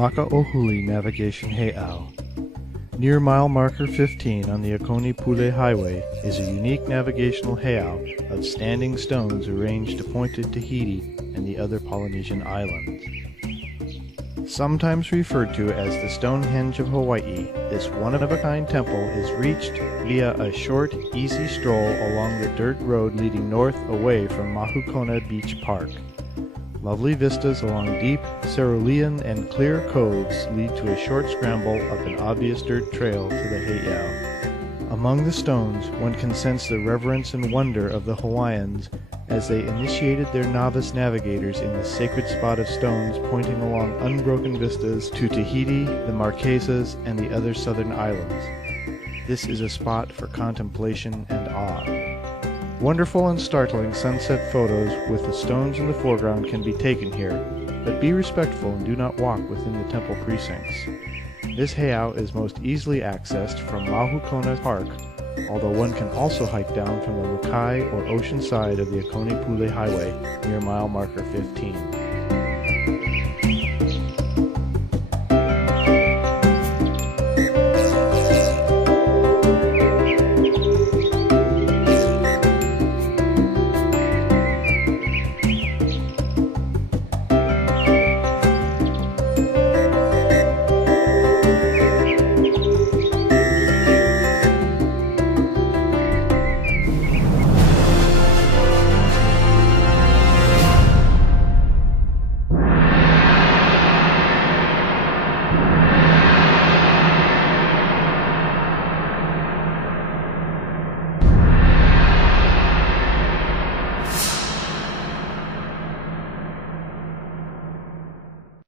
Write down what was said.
Maka o Hule Navigation Heiau. Near mile marker 15 on the Akoni Pule Highway is a unique navigational heiau of standing stones arranged to point to Tahiti and the other Polynesian islands. Sometimes referred to as the Stonehenge of Hawaii, this one-of-a-kind temple is reached via a short, easy stroll along the dirt road leading north away from Mahukona Beach Park. Lovely vistas along deep, cerulean, and clear coves lead to a short scramble up an obvious dirt trail to the Heiau. Among the stones, one can sense the reverence and wonder of the Hawaiians as they initiated their novice navigators in the sacred spot of stones pointing along unbroken vistas to Tahiti, the Marquesas, and the other southern islands. This is a spot for contemplation and awe. Wonderful and startling sunset photos with the stones in the foreground can be taken here, but be respectful and do not walk within the temple precincts. This heiau is most easily accessed from Mahukona Park, although one can also hike down from the Maka or ocean side of the Akoni Pule Highway near mile marker 15.